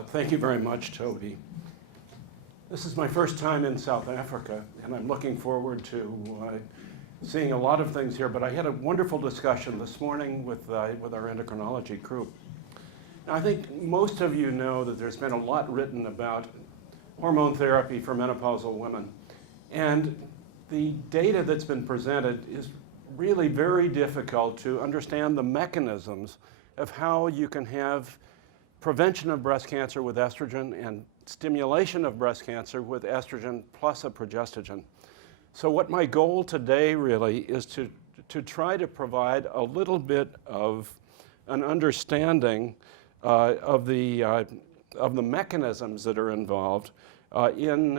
Thank you very much, Toby. This is my first time in South Africa, and I'm looking forward to seeing a lot of things here, but I had a wonderful discussion this morning with our endocrinology group. Now, I think most of you know that there's been a lot written about hormone therapy for menopausal women, and the data that's been presented is really very difficult to understand the mechanisms of how you can have prevention of breast cancer with estrogen and stimulation of breast cancer with estrogen plus a progestogen. So what my goal today really is to try to provide a little bit of an understanding of the mechanisms that are involved in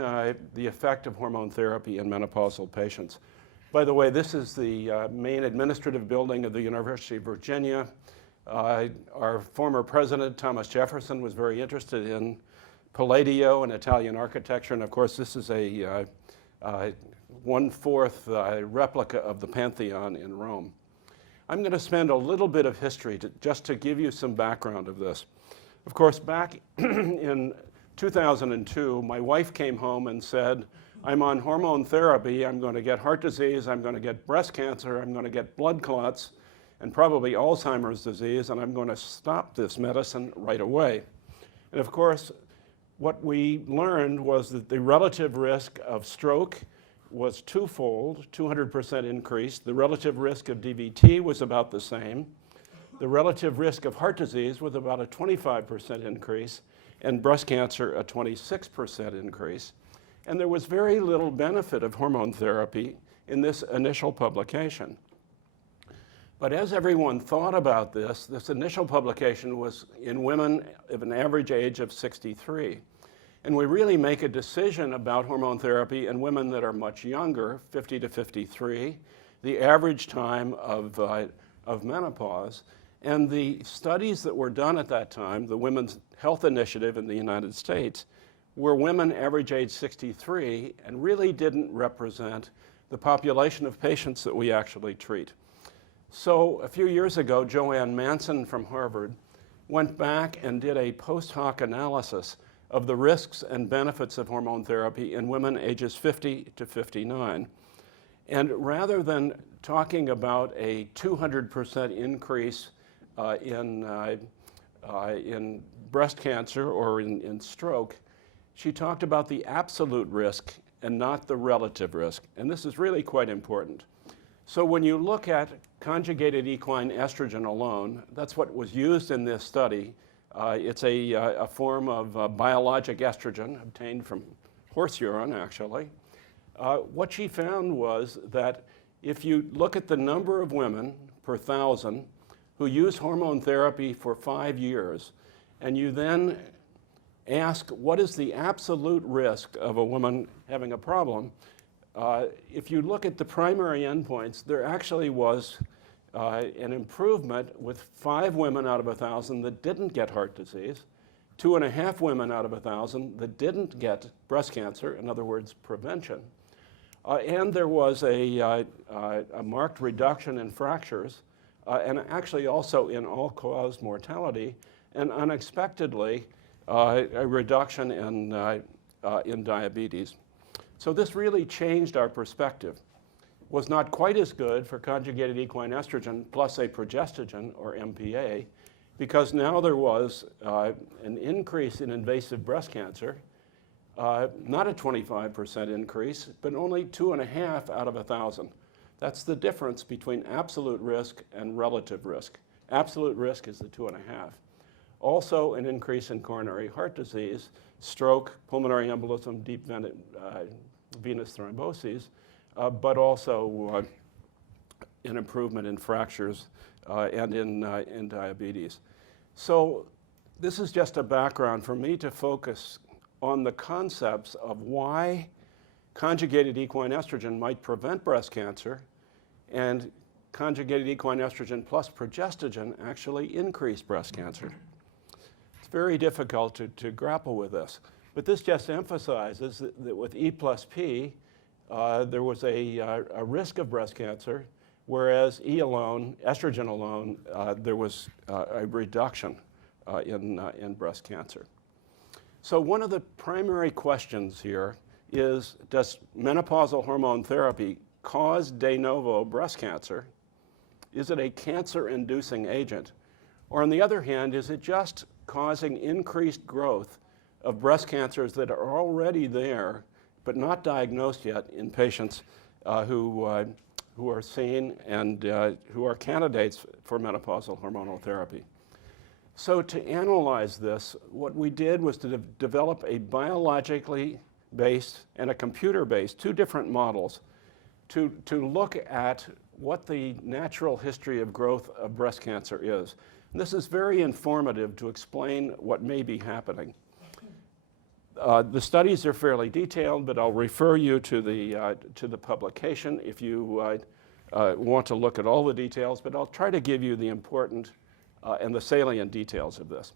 the effect of hormone therapy in menopausal patients. By the way, this is the main administrative building of the University of Virginia. Our former president, Thomas Jefferson, was very interested in Palladio and Italian architecture, and of course this is a 1/4 replica of the Pantheon in Rome. I'm going to spend a little bit of history just to give you some background of this. Of course, back in 2002, my wife came home and said, I'm on hormone therapy, I'm going to get heart disease, I'm going to get breast cancer, I'm going to get blood clots, and probably Alzheimer's disease, and I'm going to stop this medicine right away. And of course, what we learned was that the relative risk of stroke was twofold, 200% increase. The relative risk of DVT was about the same. The relative risk of heart disease was about a 25% increase, and breast cancer a 26% increase. And there was very little benefit of hormone therapy in this initial publication. But as everyone thought about this initial publication was in women of an average age of 63. And we really make a decision about hormone therapy in women that are much younger, 50 to 53, the average time of menopause. And the studies that were done at that time, the Women's Health Initiative in the United States, were women average age 63 and really didn't represent the population of patients that we actually treat. So a few years ago, Joanne Manson from Harvard went back and did a post hoc analysis of the risks and benefits of hormone therapy in women ages 50 to 59. And rather than talking about a 200% increase in breast cancer or in stroke, she talked about the absolute risk and not the relative risk. And this is really quite important. So when you look at conjugated equine estrogen alone, that's what was used in this study. It's a form of biologic estrogen obtained from horse urine, actually. What she found was that if you look at the number of women per 1,000 who use hormone therapy for 5 years, and you then ask what is the absolute risk of a woman having a problem, if you look at the primary endpoints, there actually was an improvement with 5 women out of 1,000 that didn't get heart disease, 2.5 women out of 1,000 that didn't get breast cancer, in other words, prevention. And there was a marked reduction in fractures, and actually also in all-cause mortality, and unexpectedly, a reduction in diabetes. So this really changed our perspective. Was not quite as good for conjugated equine estrogen plus a progestogen, or MPA, because now there was an increase in invasive breast cancer, not a 25% increase, but only 2.5 out of 1,000. That's the difference between absolute risk and relative risk. Absolute risk is the 2.5. Also an increase in coronary heart disease, stroke, pulmonary embolism, deep venous thromboses, but also an improvement in fractures and in diabetes. So this is just a background for me to focus on the concepts of why conjugated equine estrogen might prevent breast cancer, and conjugated equine estrogen plus progestogen actually increase breast cancer. It's very difficult to grapple with this, but this just emphasizes that with E+P, there was a risk of breast cancer, whereas estrogen alone, there was a reduction in breast cancer. So one of the primary questions here is, does menopausal hormone therapy cause de novo breast cancer? Is it a cancer-inducing agent? Or on the other hand, is it just causing increased growth of breast cancers that are already there but not diagnosed yet in patients who are seen and who are candidates for menopausal hormonal therapy? So to analyze this, what we did was to develop a biologically based and a computer-based, two different models to look at what the natural history of growth of breast cancer is. And this is very informative to explain what may be happening. The studies are fairly detailed, but I'll refer you to the publication if you want to look at all the details, but I'll try to give you the important and the salient details of this.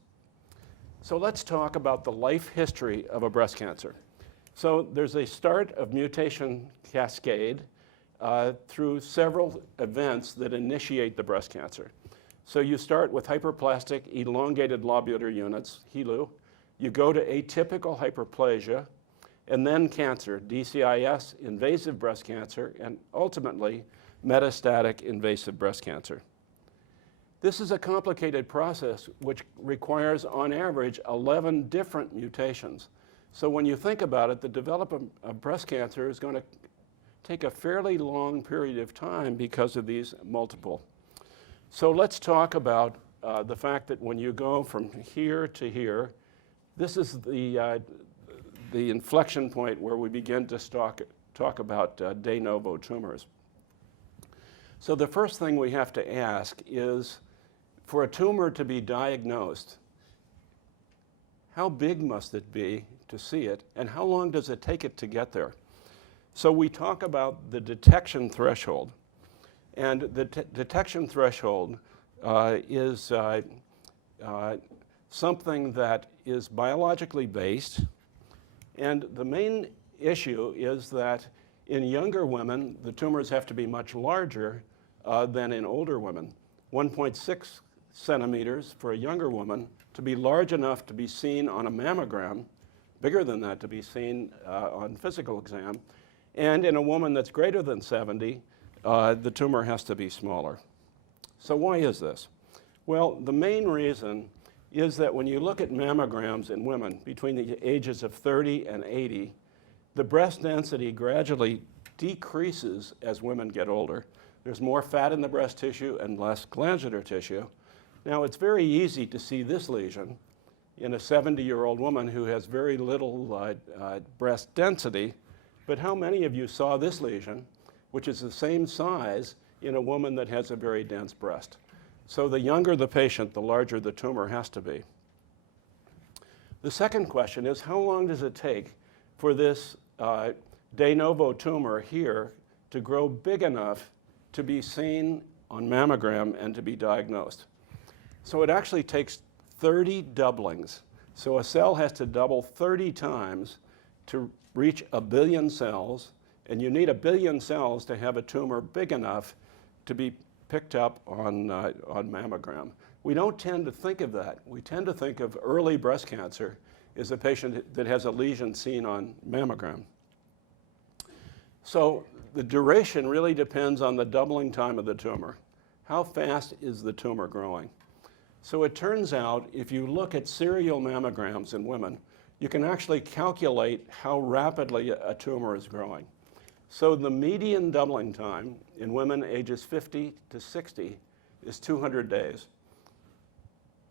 So let's talk about the life history of a breast cancer. So there's a start of mutation cascade through several events that initiate the breast cancer. So you start with hyperplastic elongated lobular units, HELU. You go to atypical hyperplasia, and then cancer, DCIS, invasive breast cancer, and ultimately metastatic invasive breast cancer. This is a complicated process which requires, on average, 11 different mutations. So when you think about it, the development of breast cancer is going to take a fairly long period of time because of these multiple. So let's talk about the fact that when you go from here to here, this is the inflection point where we begin to talk about de novo tumors. So the first thing we have to ask is, for a tumor to be diagnosed, how big must it be to see it, and how long does it take it to get there? So we talk about the detection threshold. And the detection threshold is something that is biologically based. And the main issue is that in younger women, the tumors have to be much larger than in older women. 1.6 centimeters for a younger woman to be large enough to be seen on a mammogram, bigger than that to be seen on physical exam. And in a woman that's greater than 70, the tumor has to be smaller. So why is this? Well, the main reason is that when you look at mammograms in women between the ages of 30 and 80, the breast density gradually decreases as women get older. There's more fat in the breast tissue and less glandular tissue. Now, it's very easy to see this lesion in a 70-year-old woman who has very little breast density, but how many of you saw this lesion, which is the same size, in a woman that has a very dense breast? So the younger the patient, the larger the tumor has to be. The second question is, how long does it take for this de novo tumor here to grow big enough to be seen on mammogram and to be diagnosed? So it actually takes 30 doublings. So a cell has to double 30 times to reach 1 billion cells, and you need 1 billion cells to have a tumor big enough to be picked up on mammogram. We don't tend to think of that. We tend to think of early breast cancer as a patient that has a lesion seen on mammogram. So the duration really depends on the doubling time of the tumor. How fast is the tumor growing? So it turns out, if you look at serial mammograms in women, you can actually calculate how rapidly a tumor is growing. So the median doubling time in women ages 50 to 60 is 200 days.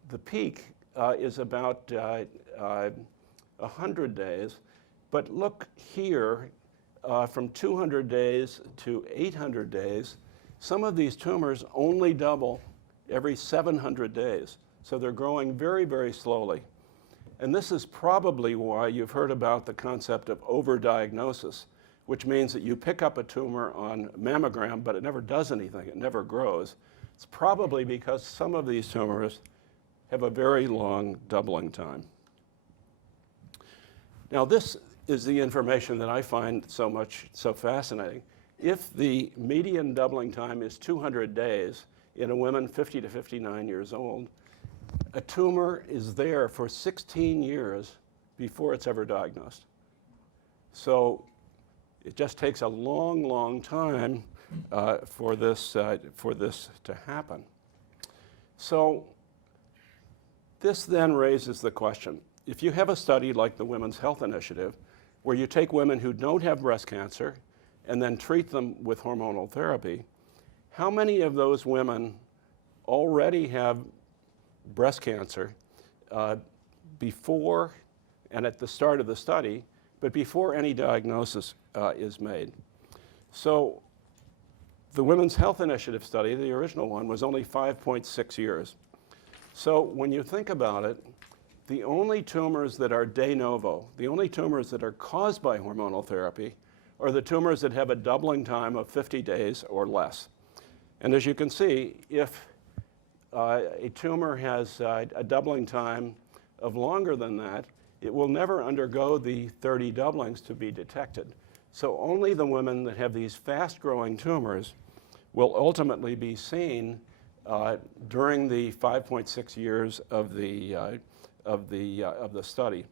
The peak is about 100 days, but look here, from 200 days to 800 days, some of these tumors only double every 700 days. So they're growing very, very slowly. And this is probably why you've heard about the concept of overdiagnosis, which means that you pick up a tumor on mammogram, but it never does anything, it never grows. It's probably because some of these tumors have a very long doubling time. Now, this is the information that I find so fascinating. If the median doubling time is 200 days in a woman 50 to 59 years old, a tumor is there for 16 years before it's ever diagnosed. So it just takes a long, long time for this to happen. So this then raises the question, if you have a study like the Women's Health Initiative, where you take women who don't have breast cancer and then treat them with hormonal therapy, how many of those women already have breast cancer before and at the start of the study, but before any diagnosis is made? So the Women's Health Initiative study, the original one, was only 5.6 years. So when you think about it, the only tumors that are de novo, the only tumors that are caused by hormonal therapy, are the tumors that have a doubling time of 50 days or less. And as you can see, if a tumor has a doubling time of longer than that, it will never undergo the 30 doublings to be detected. So only the women that have these fast-growing tumors will ultimately be seen during the 5.6 years of the study.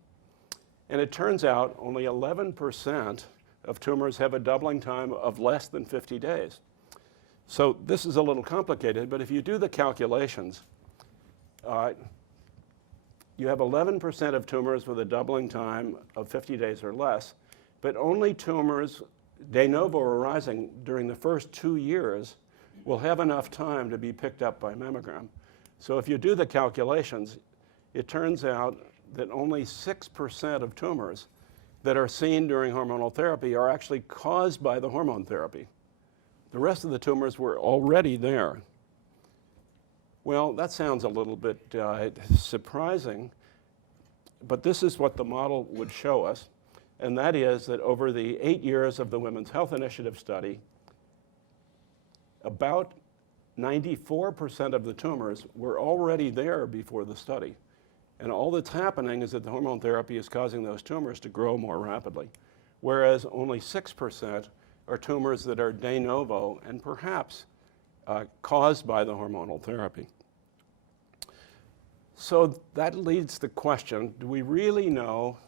And it turns out only 11% of tumors have a doubling time of less than 50 days. So this is a little complicated, but if you do the calculations, you have 11% of tumors with a doubling time of 50 days or less, but only tumors de novo arising during the first 2 years will have enough time to be picked up by mammogram. So if you do the calculations, it turns out that only 6% of tumors that are seen during hormonal therapy are actually caused by the hormone therapy. The rest of the tumors were already there. Well, that sounds a little bit surprising, but this is what the model would show us, and that is that over the 8 years of the Women's Health Initiative study, about 94% of the tumors were already there before the study. And all that's happening is that the hormone therapy is causing those tumors to grow more rapidly, whereas only 6% are tumors that are de novo and perhaps caused by the hormonal therapy. So that leads the question, do we really know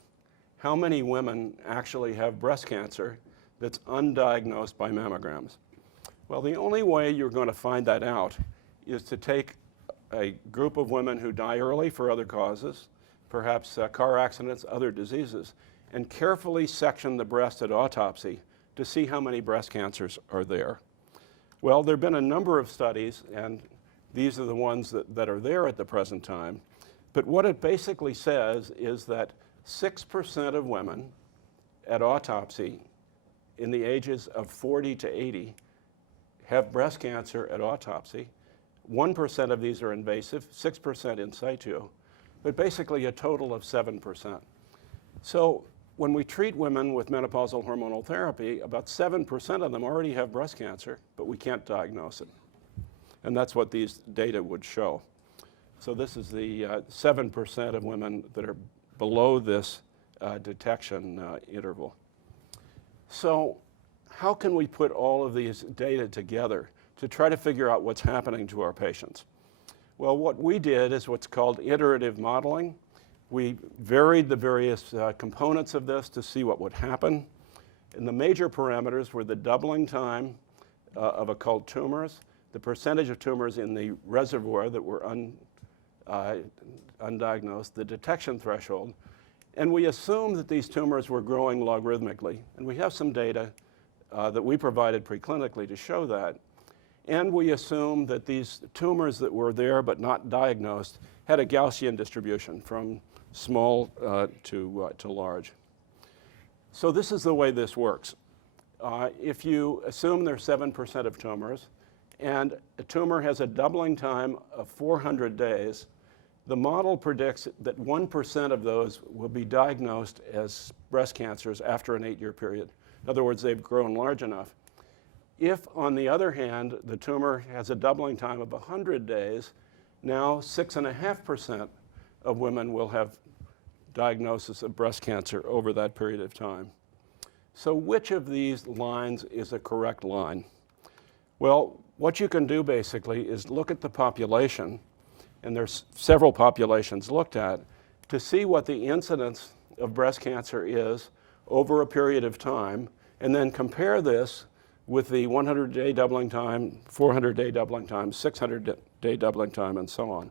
how many women actually have breast cancer that's undiagnosed by mammograms? Well, the only way you're going to find that out is to take a group of women who die early for other causes, perhaps car accidents, other diseases, and carefully section the breast at autopsy to see how many breast cancers are there. Well, there have been a number of studies, and these are the ones that are there at the present time. But what it basically says is that 6% of women at autopsy in the ages of 40 to 80 have breast cancer at autopsy. 1% of these are invasive, 6% in situ, but basically a total of 7%. So when we treat women with menopausal hormonal therapy, about 7% of them already have breast cancer, but we can't diagnose it. And that's what these data would show. So this is the 7% of women that are below this detection interval. So how can we put all of these data together to try to figure out what's happening to our patients? Well, what we did is what's called iterative modeling. We varied the various components of this to see what would happen. And the major parameters were the doubling time of occult tumors, the percentage of tumors in the reservoir that were undiagnosed, the detection threshold, and we assumed that these tumors were growing logarithmically. And we have some data that we provided preclinically to show that. And we assumed that these tumors that were there but not diagnosed had a Gaussian distribution from small to large. So this is the way this works. If you assume there's 7% of tumors, and a tumor has a doubling time of 400 days, the model predicts that 1% of those will be diagnosed as breast cancers after an 8-year period. In other words, they've grown large enough. If, on the other hand, the tumor has a doubling time of 100 days, now 6.5% of women will have diagnosis of breast cancer over that period of time. So which of these lines is a correct line? Well, what you can do basically is look at the population, and there's several populations looked at, to see what the incidence of breast cancer is over a period of time, and then compare this with the 100-day doubling time, 400-day doubling time, 600-day doubling time, and so on.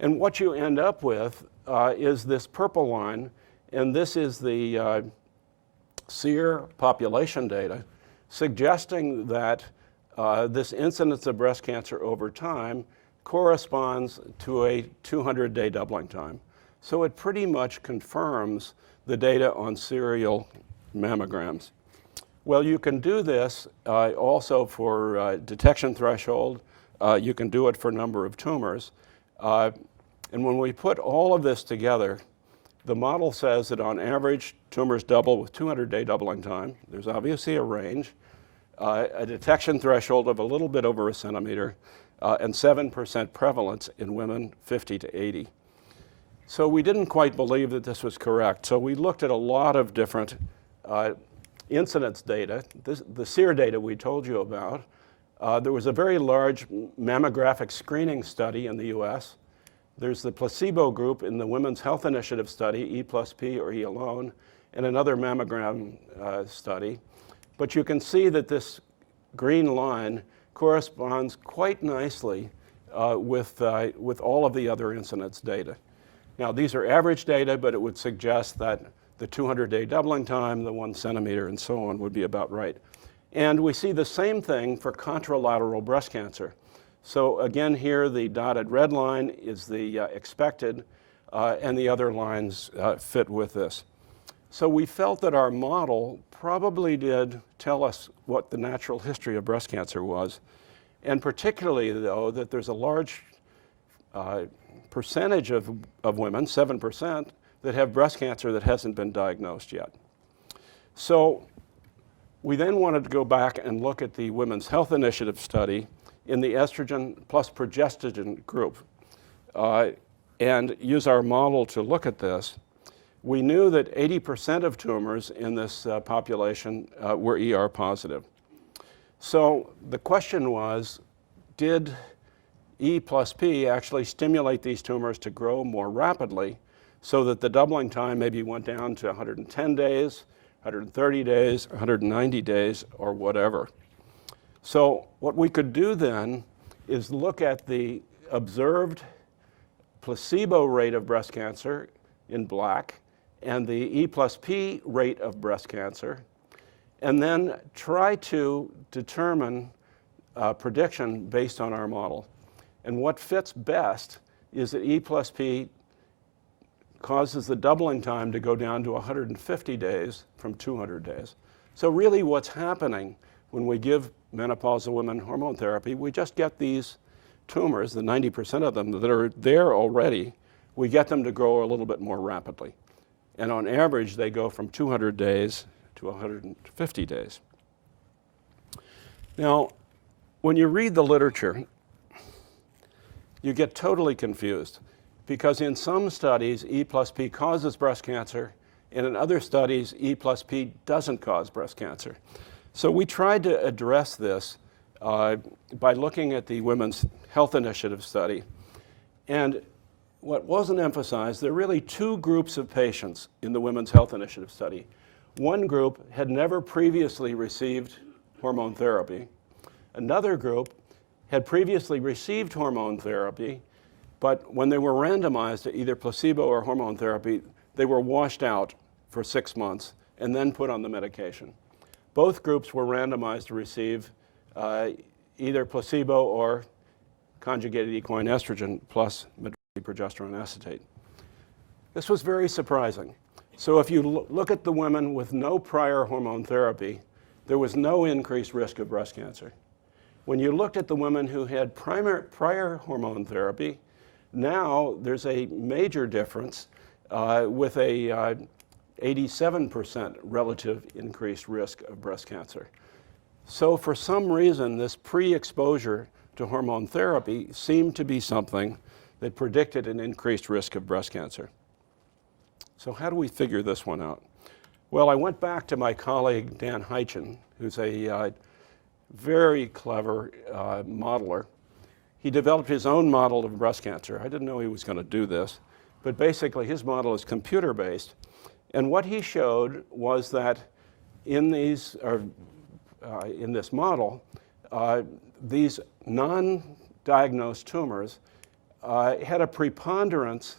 And what you end up with is this purple line, and this is the SEER population data, suggesting that this incidence of breast cancer over time corresponds to a 200-day doubling time. So it pretty much confirms the data on serial mammograms. Well, you can do this also for detection threshold. You can do it for number of tumors. And when we put all of this together, the model says that on average, tumors double with 200-day doubling time. There's obviously a range, a detection threshold of a little bit over a centimeter, and 7% prevalence in women 50 to 80. So we didn't quite believe that this was correct. So we looked at a lot of different incidence data. The SEER data we told you about. There was a very large mammographic screening study in the US. There's the placebo group in the Women's Health Initiative study, E+P or E alone, and another mammogram study. But you can see that this green line corresponds quite nicely with all of the other incidence data. Now, these are average data, but it would suggest that the 200-day doubling time, the 1 centimeter, and so on would be about right. And we see the same thing for contralateral breast cancer. So again, here the dotted red line is the expected, and the other lines fit with this. So we felt that our model probably did tell us what the natural history of breast cancer was, and particularly, though, that there's a large percentage of women, 7%, that have breast cancer that hasn't been diagnosed yet. So we then wanted to go back and look at the Women's Health Initiative study in the estrogen plus progestogen group and use our model to look at this. We knew that 80% of tumors in this population were ER positive. So the question was, did E+P actually stimulate these tumors to grow more rapidly so that the doubling time maybe went down to 110 days, 130 days, 190 days, or whatever? So what we could do then is look at the observed placebo rate of breast cancer in black and the E+P rate of breast cancer, and then try to determine prediction based on our model. And what fits best is that E+P causes the doubling time to go down to 150 days from 200 days. So really what's happening when we give menopausal women hormone therapy, we just get these tumors, the 90% of them that are there already, we get them to grow a little bit more rapidly. And on average, they go from 200 days to 150 days. Now, when you read the literature, you get totally confused because in some studies, E+P causes breast cancer, and in other studies, E+P doesn't cause breast cancer. So we tried to address this by looking at the Women's Health Initiative study. And what wasn't emphasized, there are really two groups of patients in the Women's Health Initiative study. One group had never previously received hormone therapy. Another group had previously received hormone therapy, but when they were randomized to either placebo or hormone therapy, they were washed out for 6 months and then put on the medication. Both groups were randomized to receive either placebo or conjugated equine estrogen plus progesterone acetate. This was very surprising. So if you look at the women with no prior hormone therapy, there was no increased risk of breast cancer. When you looked at the women who had prior hormone therapy, now there's a major difference with a 87% relative increased risk of breast cancer. So for some reason, this pre-exposure to hormone therapy seemed to be something that predicted an increased risk of breast cancer. So how do we figure this one out? Well, I went back to my colleague, Dan Heichen, who's a very clever modeler. He developed his own model of breast cancer. I didn't know he was going to do this, but basically his model is computer-based. And what he showed was that in these, in this model, these non-diagnosed tumors had a preponderance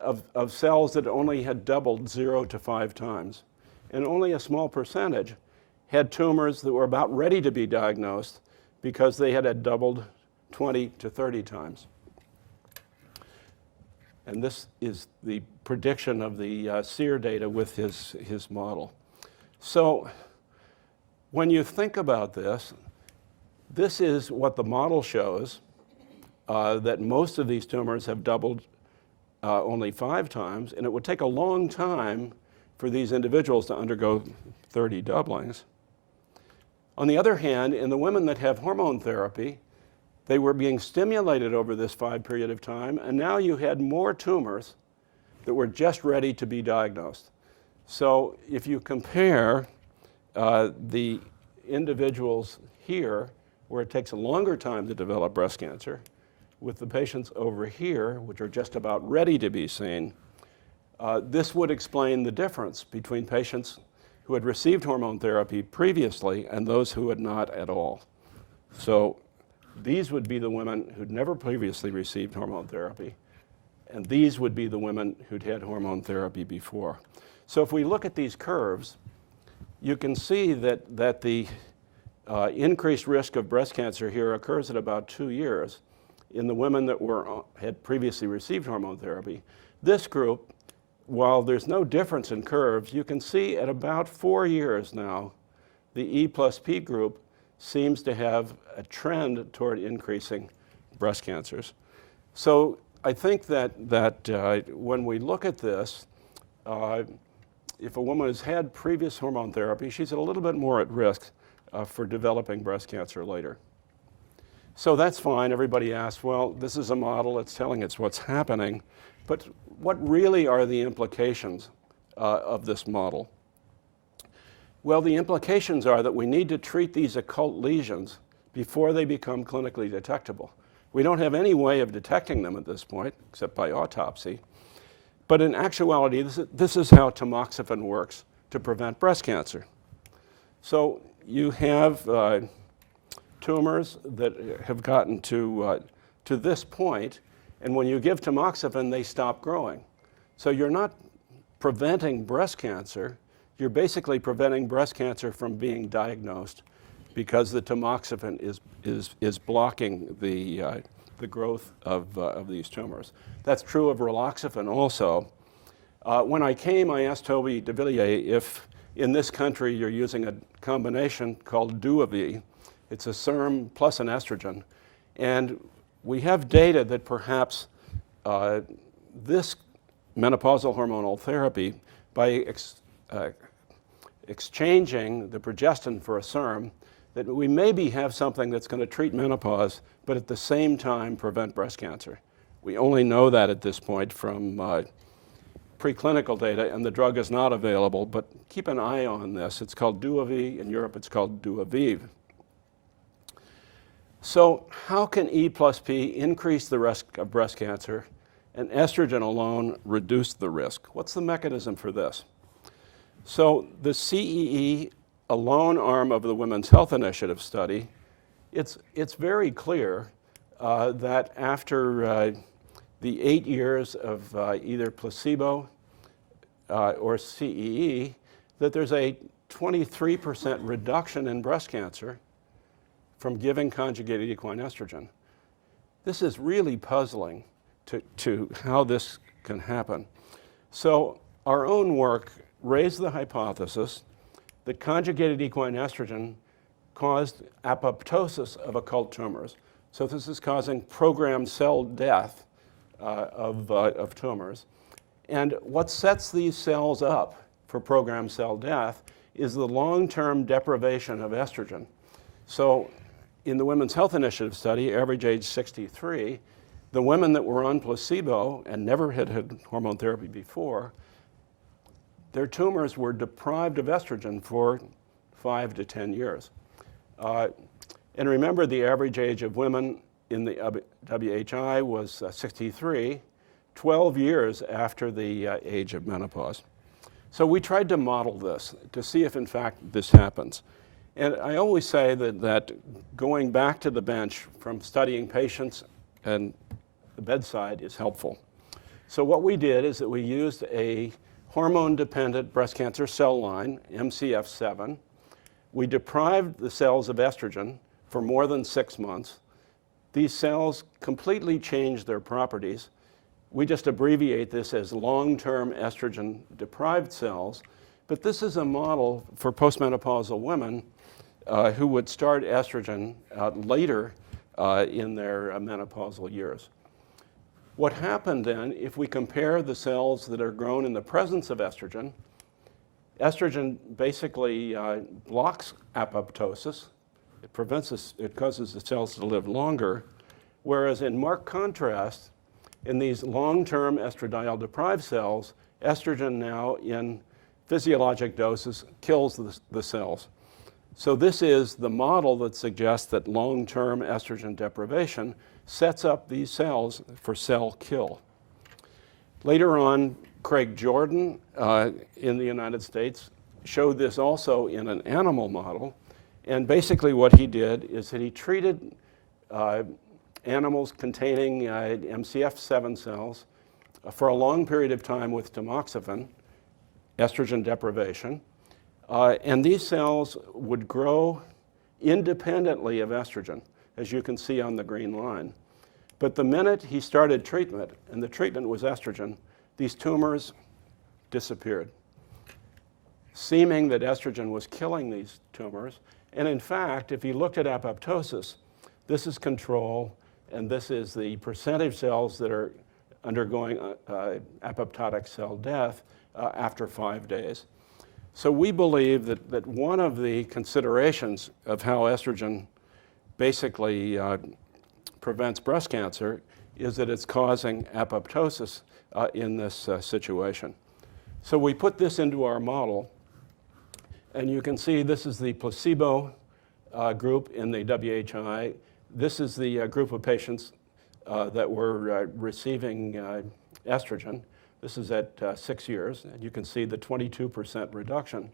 of cells that only had doubled 0 to 5 times. And only a small percentage had tumors that were about ready to be diagnosed because they had doubled 20 to 30 times. And this is the prediction of the SEER data with his model. So when you think about this, this is what the model shows, that most of these tumors have doubled only 5 times, and it would take a long time for these individuals to undergo 30 doublings. On the other hand, in the women that have hormone therapy, they were being stimulated over this 5 period of time, and now you had more tumors that were just ready to be diagnosed. So if you compare the individuals here, where it takes a longer time to develop breast cancer, with the patients over here, which are just about ready to be seen, this would explain the difference between patients who had received hormone therapy previously and those who had not at all. So these would be the women who'd never previously received hormone therapy, and these would be the women who'd had hormone therapy before. So if we look at these curves, you can see that the increased risk of breast cancer here occurs at about 2 years in the women that had previously received hormone therapy. This group, while there's no difference in curves, you can see at about 4 years now, the E+P group seems to have a trend toward increasing breast cancers. So I think that when we look at this, if a woman has had previous hormone therapy, she's a little bit more at risk for developing breast cancer later. So that's fine. Everybody asks, well, this is a model. It's telling us what's happening. But what really are the implications of this model? Well, the implications are that we need to treat these occult lesions before they become clinically detectable. We don't have any way of detecting them at this point, except by autopsy. But in actuality, this is how tamoxifen works to prevent breast cancer. So you have tumors that have gotten to this point, and when you give tamoxifen, they stop growing. So you're not preventing breast cancer, you're basically preventing breast cancer from being diagnosed because the tamoxifen is blocking the growth of these tumors. That's true of raloxifene also. When I came, I asked Toby DeVilliers if in this country you're using a combination called DuoV. It's a SERM plus an estrogen. And we have data that perhaps this menopausal hormonal therapy, by exchanging the progestin for a SERM, that we maybe have something that's going to treat menopause, but at the same time prevent breast cancer. We only know that at this point from preclinical data, and the drug is not available, but keep an eye on this. It's called DuoV. In Europe, it's called Duaviv. So how can E+P increase the risk of breast cancer and estrogen alone reduce the risk? What's the mechanism for this? So the CEE alone arm of the Women's Health Initiative study, it's very clear that after the 8 years of either placebo or CEE, that there's a 23% reduction in breast cancer from giving conjugated equine estrogen. This is really puzzling to how this can happen. So our own work raised the hypothesis that conjugated equine estrogen caused apoptosis of occult tumors. So this is causing programmed cell death of tumors. And what sets these cells up for programmed cell death is the long-term deprivation of estrogen. So in the Women's Health Initiative study, average age 63, the women that were on placebo and never had had hormone therapy before, their tumors were deprived of estrogen for 5 to 10 years. And remember, the average age of women in the WHI was 63, 12 years after the age of menopause. So we tried to model this to see if in fact this happens. And I always say that going back to the bench from studying patients and the bedside is helpful. So what we did is that we used a hormone-dependent breast cancer cell line, MCF7. We deprived the cells of estrogen for more than 6 months. These cells completely changed their properties. We just abbreviate this as long-term estrogen-deprived cells, but this is a model for postmenopausal women who would start estrogen later in their menopausal years. What happened then, if we compare the cells that are grown in the presence of estrogen, estrogen basically blocks apoptosis. It prevents this, it causes the cells to live longer, whereas in marked contrast, in these long-term estradiol-deprived cells, estrogen now in physiologic doses kills the cells. So this is the model that suggests that long-term estrogen deprivation sets up these cells for cell kill. Later on, Craig Jordan in the United States showed this also in an animal model. And basically what he did is that he treated animals containing MCF7 cells for a long period of time with tamoxifen, estrogen deprivation. And these cells would grow independently of estrogen, as you can see on the green line. But the minute he started treatment, and the treatment was estrogen, these tumors disappeared, seeming that estrogen was killing these tumors. And in fact, if you looked at apoptosis, this is control, and this is the percentage of cells that are undergoing apoptotic cell death after 5 days. So we believe that one of the considerations of how estrogen basically prevents breast cancer is that it's causing apoptosis in this situation. So we put this into our model, and you can see this is the placebo group in the WHI. This is the group of patients that were receiving estrogen. This is at 6 years, and you can see the 22% reduction.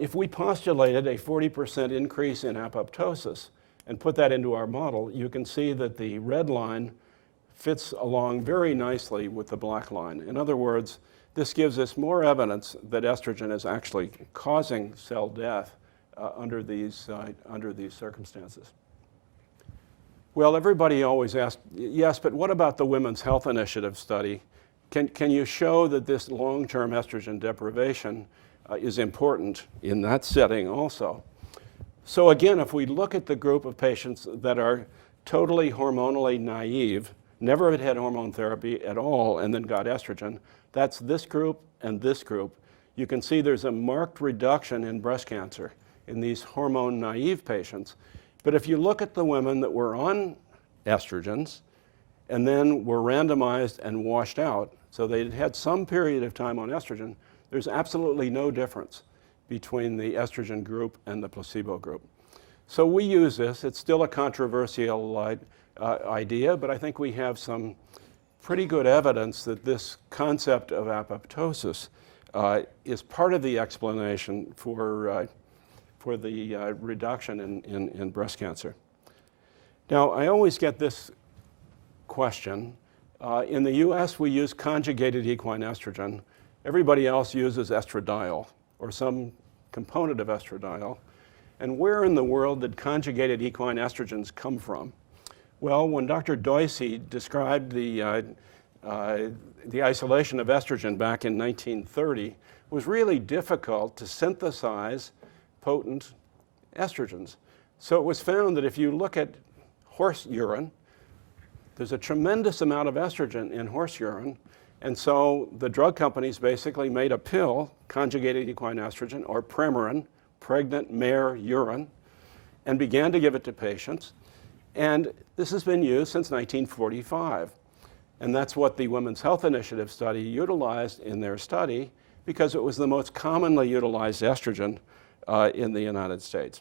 If we postulated a 40% increase in apoptosis and put that into our model, you can see that the red line fits along very nicely with the black line. In other words, this gives us more evidence that estrogen is actually causing cell death under these circumstances. Well, everybody always asks, yes, but what about the Women's Health Initiative study? Can you show that this long-term estrogen deprivation is important in that setting also? So again, if we look at the group of patients that are totally hormonally naive, never had had hormone therapy at all and then got estrogen, that's this group and this group. You can see there's a marked reduction in breast cancer in these hormone naive patients. But if you look at the women that were on estrogens and then were randomized and washed out, so they had some period of time on estrogen, there's absolutely no difference between the estrogen group and the placebo group. So we use this. It's still a controversial idea, but I think we have some pretty good evidence that this concept of apoptosis is part of the explanation for the reduction in breast cancer. Now, I always get this question. In the US, we use conjugated equine estrogen. Everybody else uses estradiol or some component of estradiol. And where in the world did conjugated equine estrogens come from? Well, when Dr. Doisy described the isolation of estrogen back in 1930, it was really difficult to synthesize potent estrogens. So it was found that if you look at horse urine, there's a tremendous amount of estrogen in horse urine, and so the drug companies basically made a pill, conjugated equine estrogen, or Premarin, pregnant mare urine, and began to give it to patients. And this has been used since 1945. And that's what the Women's Health Initiative study utilized in their study because it was the most commonly utilized estrogen in the United States.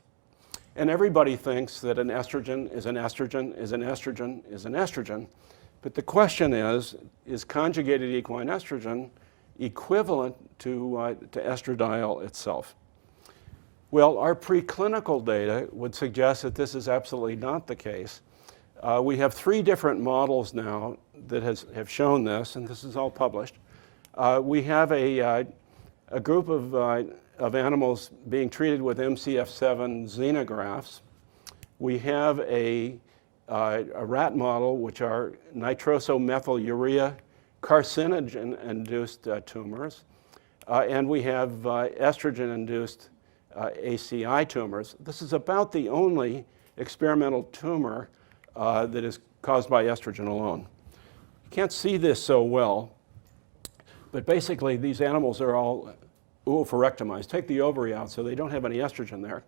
And everybody thinks that an estrogen is an estrogen, is an estrogen, is an estrogen. But the question is conjugated equine estrogen equivalent to estradiol itself. Well, our preclinical data would suggest that this is absolutely not the case. We have 3 different models now that have shown this, and this is all published. We have a group of animals being treated with MCF7 xenografts. We have a rat model, which are nitrosomethylurea carcinogen-induced tumors, and we have estrogen-induced ACI tumors. This is about the only experimental tumor that is caused by estrogen alone. You can't see this so well, but basically these animals are all oophorectomized. Take the ovary out so they don't have any estrogen there.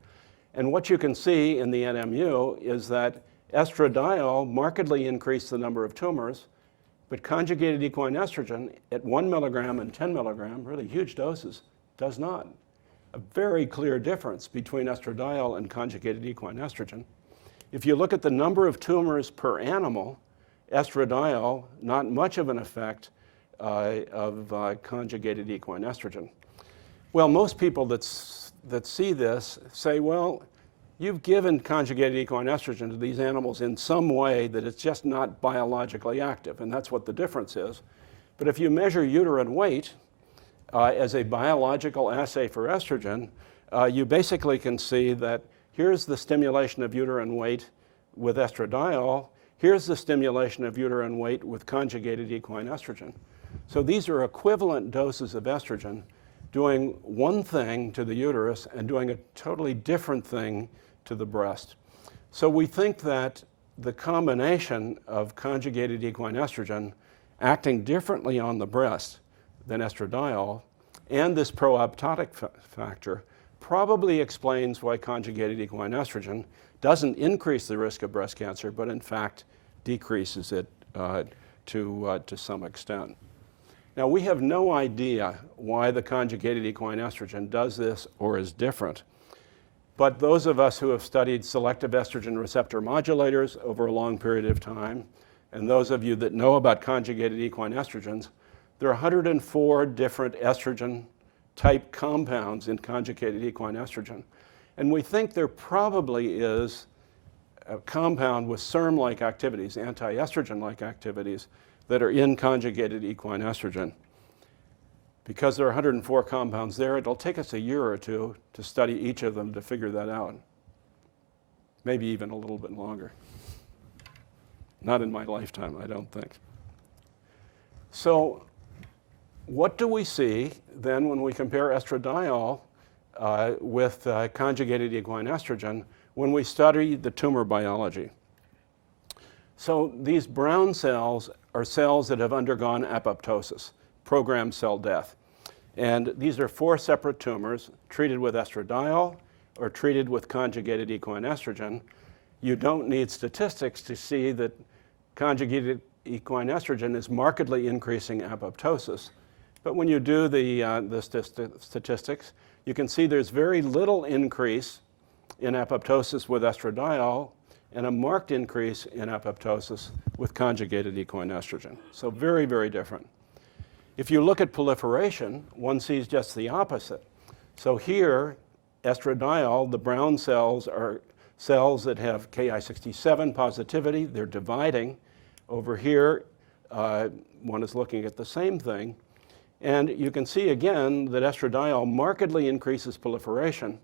And what you can see in the NMU is that estradiol markedly increased the number of tumors, but conjugated equine estrogen at 1 milligram and 10 milligram, really huge doses, does not. A very clear difference between estradiol and conjugated equine estrogen. If you look at the number of tumors per animal, estradiol, not much of an effect of conjugated equine estrogen. Well, most people that see this say, well, you've given conjugated equine estrogen to these animals in some way that it's just not biologically active, and that's what the difference is. But if you measure uterine weight as a biological assay for estrogen, you basically can see that here's the stimulation of uterine weight with estradiol, here's the stimulation of uterine weight with conjugated equine estrogen. So these are equivalent doses of estrogen doing one thing to the uterus and doing a totally different thing to the breast. So we think that the combination of conjugated equine estrogen acting differently on the breast than estradiol and this pro-apoptotic factor probably explains why conjugated equine estrogen doesn't increase the risk of breast cancer, but in fact decreases it to some extent. Now, we have no idea why the conjugated equine estrogen does this or is different. But those of us who have studied selective estrogen receptor modulators over a long period of time, and those of you that know about conjugated equine estrogens, there are 104 different estrogen-type compounds in conjugated equine estrogen. And we think there probably is a compound with SERM-like activities, anti-estrogen-like activities, that are in conjugated equine estrogen. Because there are 104 compounds there, it'll take us a year or two to study each of them to figure that out. Maybe even a little bit longer. Not in my lifetime, I don't think. So what do we see then when we compare estradiol with conjugated equine estrogen when we study the tumor biology? So these brown cells are cells that have undergone apoptosis, programmed cell death. And these are 4 separate tumors treated with estradiol or treated with conjugated equine estrogen. You don't need statistics to see that conjugated equine estrogen is markedly increasing apoptosis. But when you do the statistics, you can see there's very little increase in apoptosis with estradiol and a marked increase in apoptosis with conjugated equine estrogen. So very, very different. If you look at proliferation, one sees just the opposite. So here, estradiol, the brown cells are cells that have Ki67 positivity. They're dividing. Over here, one is looking at the same thing. And you can see again that estradiol markedly increases proliferation,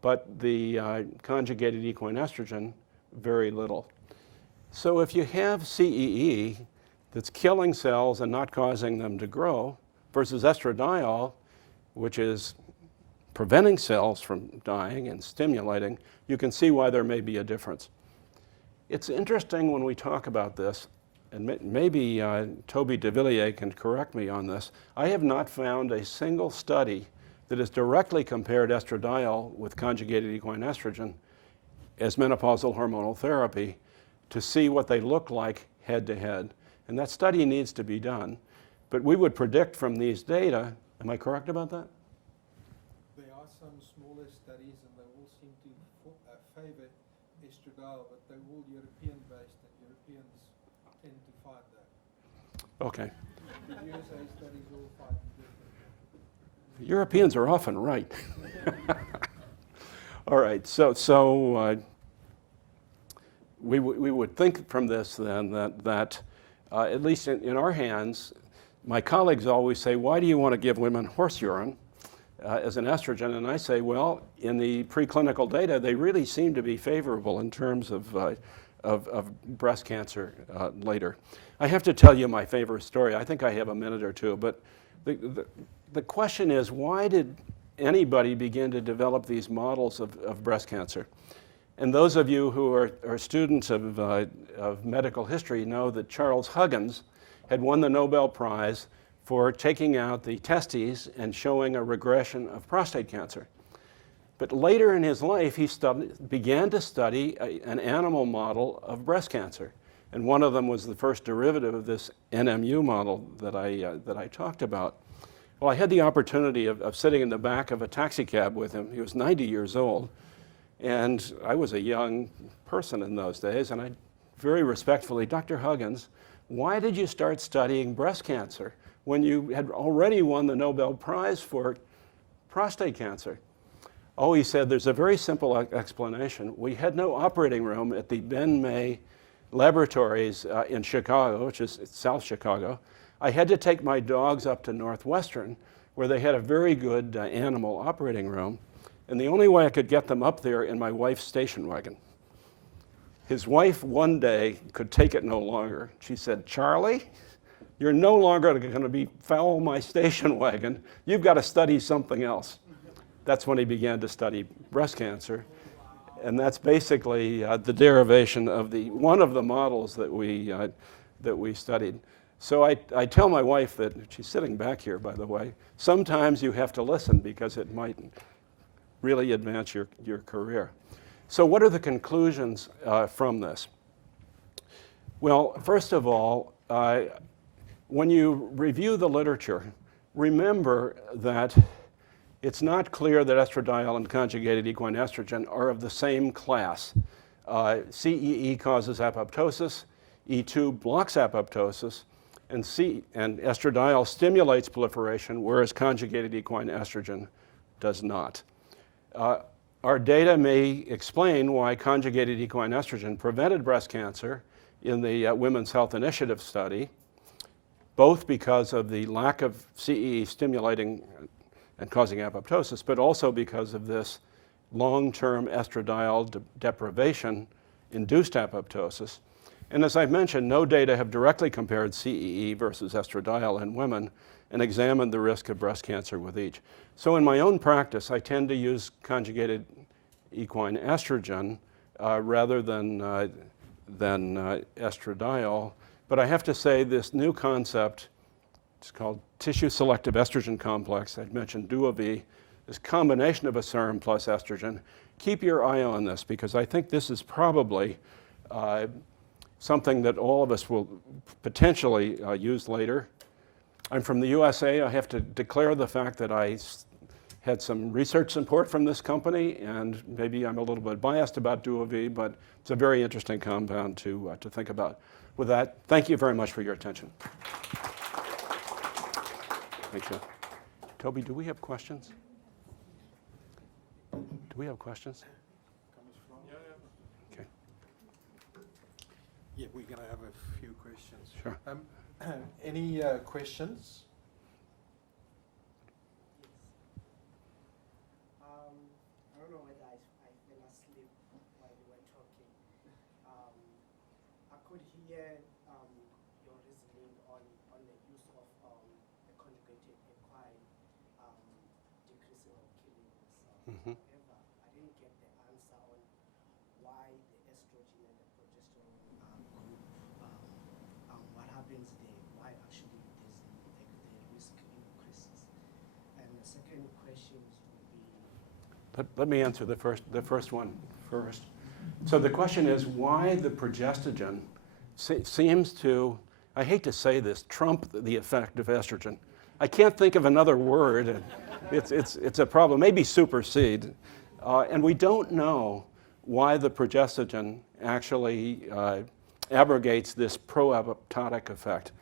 but the conjugated equine estrogen, very little. So if you have CEE that's killing cells and not causing them to grow versus estradiol, which is preventing cells from dying and stimulating, you can see why there may be a difference. It's interesting when we talk about this, and maybe Toby DeVilliers can correct me on this. I have not found a single study that has directly compared estradiol with conjugated equine estrogen as menopausal hormonal therapy to see what they look like head to head. And that study needs to be done. But we would predict from these data, am I correct about that? There are some smaller studies and they all seem to favor estradiol, but they're all European-based and Europeans tend to find that. Okay. The USA studies all find this. Europeans are often right. All right, so we would think from this then that at least in our hands, my colleagues always say, why do you want to give women horse urine as an estrogen? And I say, well, in the preclinical data, they really seem to be favorable in terms of breast cancer later. I have to tell you my favorite story. I think I have a minute or two, but the question is, why did anybody begin to develop these models of breast cancer? And those of you who are students of medical history know that Charles Huggins had won the Nobel Prize for taking out the testes and showing a regression of prostate cancer. But later in his life, he began to study an animal model of breast cancer. And one of them was the first derivative of this NMU model that I talked about. Well, I had the opportunity of sitting in the back of a taxi cab with him. He was 90 years old. And I was a young person in those days. And I very respectfully, Dr. Huggins, why did you start studying breast cancer when you had already won the Nobel Prize for prostate cancer? Oh, he said, there's a very simple explanation. We had no operating room at the Ben May laboratories in Chicago, which is South Chicago. I had to take my dogs up to Northwestern, where they had a very good animal operating room. And the only way I could get them up there in my wife's station wagon. His wife one day could take it no longer. She said, Charlie, you're no longer going to be foul my station wagon. You've got to study something else. That's when he began to study breast cancer. And that's basically the derivation of one of the models that we studied. So I tell my wife that, she's sitting back here, by the way, sometimes you have to listen because it might really advance your career. So what are the conclusions from this? Well, first of all, when you review the literature, remember that it's not clear that estradiol and conjugated equine estrogen are of the same class. CEE causes apoptosis, E2 blocks apoptosis, and estradiol stimulates proliferation, whereas conjugated equine estrogen does not. Our data may explain why conjugated equine estrogen prevented breast cancer in the Women's Health Initiative study, both because of the lack of CEE stimulating and causing apoptosis, but also because of this long-term estradiol deprivation induced apoptosis. And as I've mentioned, no data have directly compared CEE versus estradiol in women and examined the risk of breast cancer with each. So in my own practice, I tend to use conjugated equine estrogen rather than estradiol. But I have to say this new concept, it's called tissue selective estrogen complex. I'd mentioned DuoV, this combination of a serum plus estrogen. Keep your eye on this because I think this is probably something that all of us will potentially use later. I'm from the USA. I have to declare the fact that I had some research support from this company, and maybe I'm a little bit biased about DuoV, but it's a very interesting compound to think about. With that, thank you very much for your attention. Thank you. Toby, do we have questions? Do we have questions? Okay. Yeah, we're going to have a few questions. Sure. Any questions? I don't know whether I fell asleep while you were talking. I could hear your reasoning on the use of the conjugated equine decreasing of killings. Mm-hmm. However, I didn't get the answer on why the estrogen and the progesterone group, what happens there, why actually the risk increases. And the second question would be, Let me answer the first one first. So the question is why the progestogen seems to, I hate to say this, trump the effect of estrogen. I can't think of another word. It's a problem, maybe supersede. And we don't know why the progestogen actually abrogates this pro-apoptotic effect.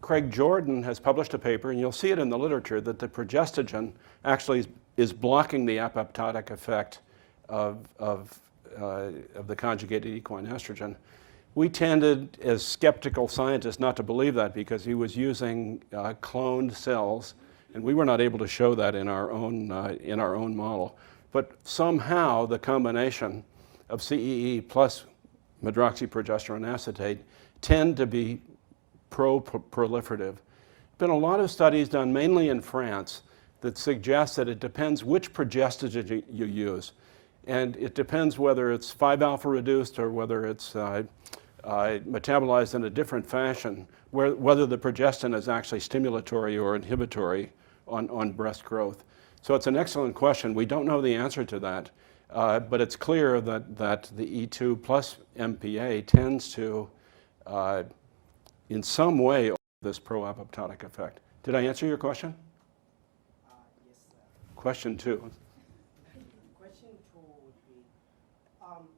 Craig Jordan has published a paper, and you'll see it in the literature, that the progestogen actually is blocking the apoptotic effect of the conjugated equine estrogen. We tended, as skeptical scientists, not to believe that because he was using cloned cells, and we were not able to show that in our own model. But somehow the combination of CEE plus medroxyprogesterone acetate tend to be pro-proliferative. Been a lot of studies done mainly in France that suggest that it depends which progestogen you use. And it depends whether it's 5-alpha reduced or whether it's metabolized in a different fashion, whether the progestin is actually stimulatory or inhibitory on breast growth. So it's an excellent question. We don't know the answer to that, but it's clear that the E2 plus MPA tends to, in some way, this pro-apoptotic effect. Did I answer your question? Yes, sir. Question 2. Question 2 would be,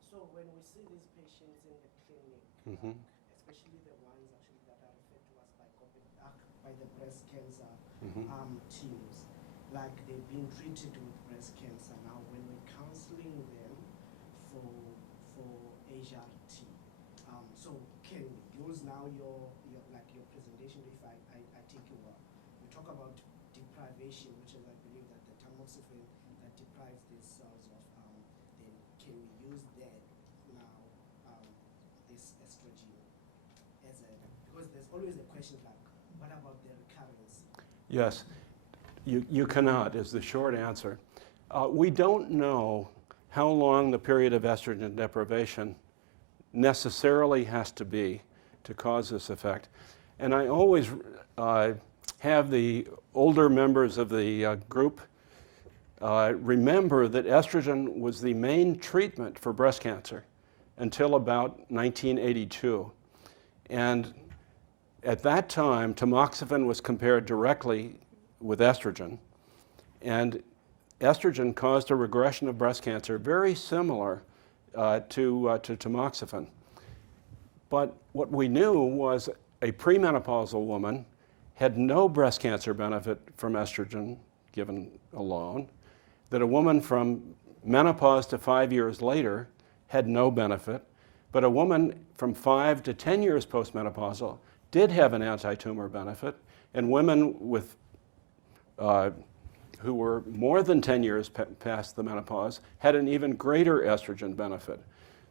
so when we see these patients in the clinic, Mm-hmm. especially the ones actually that are referred to us by the breast cancer Mm-hmm. teams, like they've been treated with breast cancer. Now, when we're counseling them for HRT, so can we use now your presentation, if I take you well, we talk about deprivation, which is I believe that the tamoxifen that deprives these cells of, then can we use that now, this estrogen as a, because there's always a question like, what about the recurrence? Yes, you cannot is the short answer. We don't know how long the period of estrogen deprivation necessarily has to be to cause this effect. And I always have the older members of the group remember that estrogen was the main treatment for breast cancer until about 1982. And at that time, tamoxifen was compared directly with estrogen. And estrogen caused a regression of breast cancer very similar to tamoxifen. But what we knew was a premenopausal woman had no breast cancer benefit from estrogen given alone, that a woman from menopause to 5 years later had no benefit, but a woman from 5 to 10 years postmenopausal did have an anti-tumor benefit, and women with who were more than 10 years past the menopause had an even greater estrogen benefit.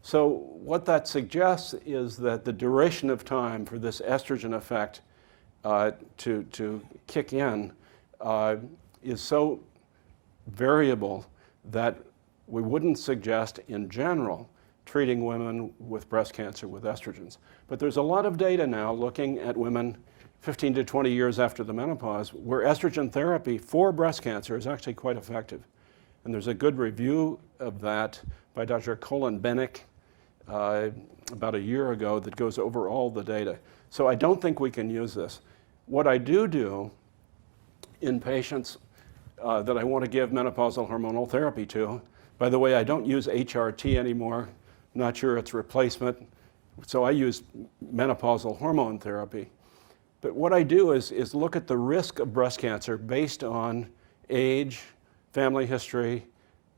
So what that suggests is that the duration of time for this estrogen effect to kick in is so variable that we wouldn't suggest in general treating women with breast cancer with estrogens. But there's a lot of data now looking at women 15 to 20 years after the menopause where estrogen therapy for breast cancer is actually quite effective. And there's a good review of that by Dr. Colin Bennick about a year ago that goes over all the data. So I don't think we can use this. What I do in patients that I want to give menopausal hormonal therapy to, by the way, I don't use HRT anymore, not sure it's replacement, so I use menopausal hormone therapy. But what I do is look at the risk of breast cancer based on age, family history,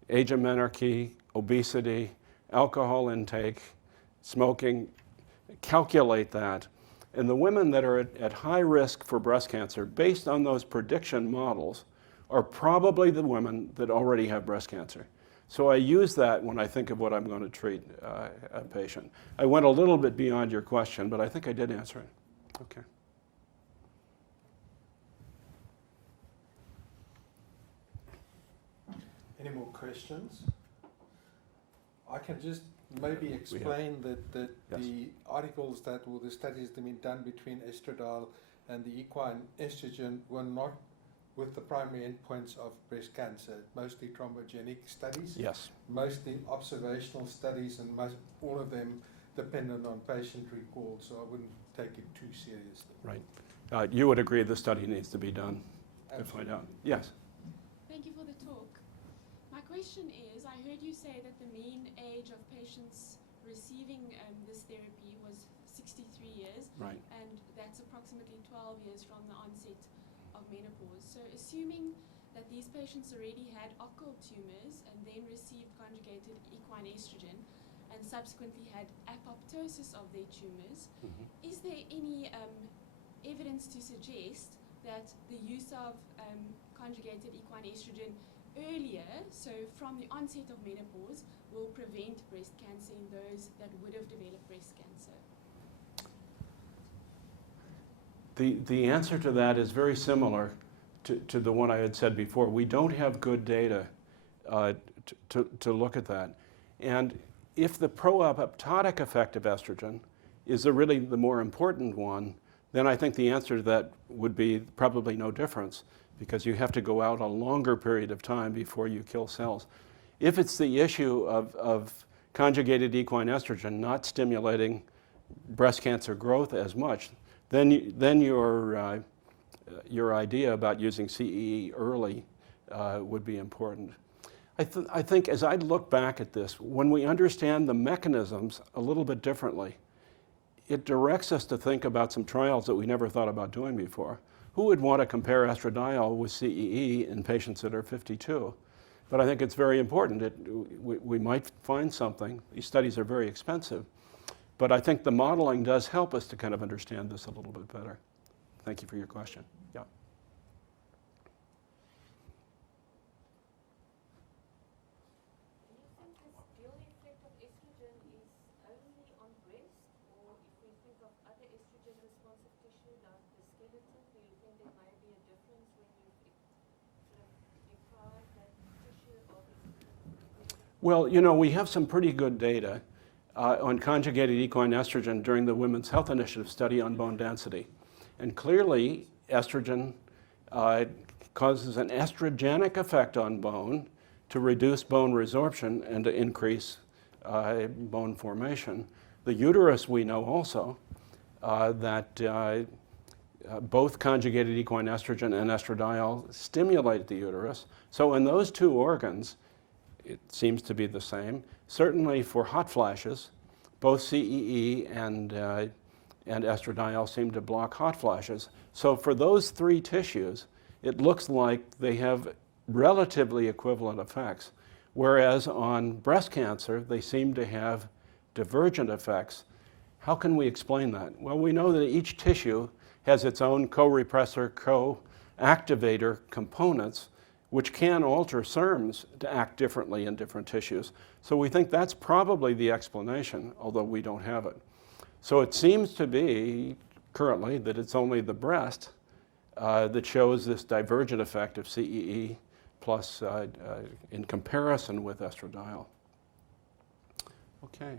age of menarche, obesity, alcohol intake, smoking, calculate that. And the women that are at high risk for breast cancer, based on those prediction models, are probably the women that already have breast cancer. So I use that when I think of what I'm going to treat a patient. I went a little bit beyond your question, but I think I did answer it. Okay. Any more questions? I can just maybe explain that Yes. the articles that, or the studies that have been done between estradiol and the equine estrogen were not with the primary endpoints of breast cancer, mostly thrombogenic studies, Yes. mostly observational studies, and all of them dependent on patient recall, so I wouldn't take it too seriously. Right. You would agree the study needs to be done to find out. Yes. Thank you for the talk. My question is, I heard you say that the mean age of patients receiving this therapy was 63 years, Right. and that's approximately 12 years from the onset of menopause. So assuming that these patients already had occult tumors and then received conjugated equine estrogen and subsequently had apoptosis of their tumors, is there any evidence to suggest that the use of conjugated equine estrogen earlier, so from the onset of menopause, will prevent breast cancer in those that would have developed breast cancer? The answer to that is very similar to the one I had said before. We don't have good data to look at that. And if the pro-apoptotic effect of estrogen is really the more important one, then I think the answer to that would be probably no difference, because you have to go out a longer period of time before you kill cells. If it's the issue of conjugated equine estrogen not stimulating breast cancer growth as much, then your idea about using CEE early would be important. I think as I look back at this, when we understand the mechanisms a little bit differently, it directs us to think about some trials that we never thought about doing before. Who would want to compare estradiol with CEE in patients that are 52? But I think it's very important. We might find something. These studies are very expensive. But I think the modeling does help us to kind of understand this a little bit better. Thank you for your question. Yeah. Do you think this dual effect of estrogen is only on breast, or if we think of other estrogen responsive tissue like the skeleton, do you think there may be a difference when you sort of deprive that tissue of estrogen? Well, you know, we have some pretty good data on conjugated equine estrogen during the Women's Health Initiative study on bone density. And clearly, estrogen causes an estrogenic effect on bone to reduce bone resorption and to increase bone formation. The uterus, we know also that both conjugated equine estrogen and estradiol stimulate the uterus. So in those two organs, it seems to be the same. Certainly for hot flashes, both CEE and estradiol seem to block hot flashes. So for those three tissues, it looks like they have relatively equivalent effects. Whereas on breast cancer, they seem to have divergent effects. How can we explain that? Well, we know that each tissue has its own co-repressor, co-activator components, which can alter SERMs to act differently in different tissues. So we think that's probably the explanation, although we don't have it. So it seems to be currently that it's only the breast that shows this divergent effect of CEE plus in comparison with estradiol. Okay.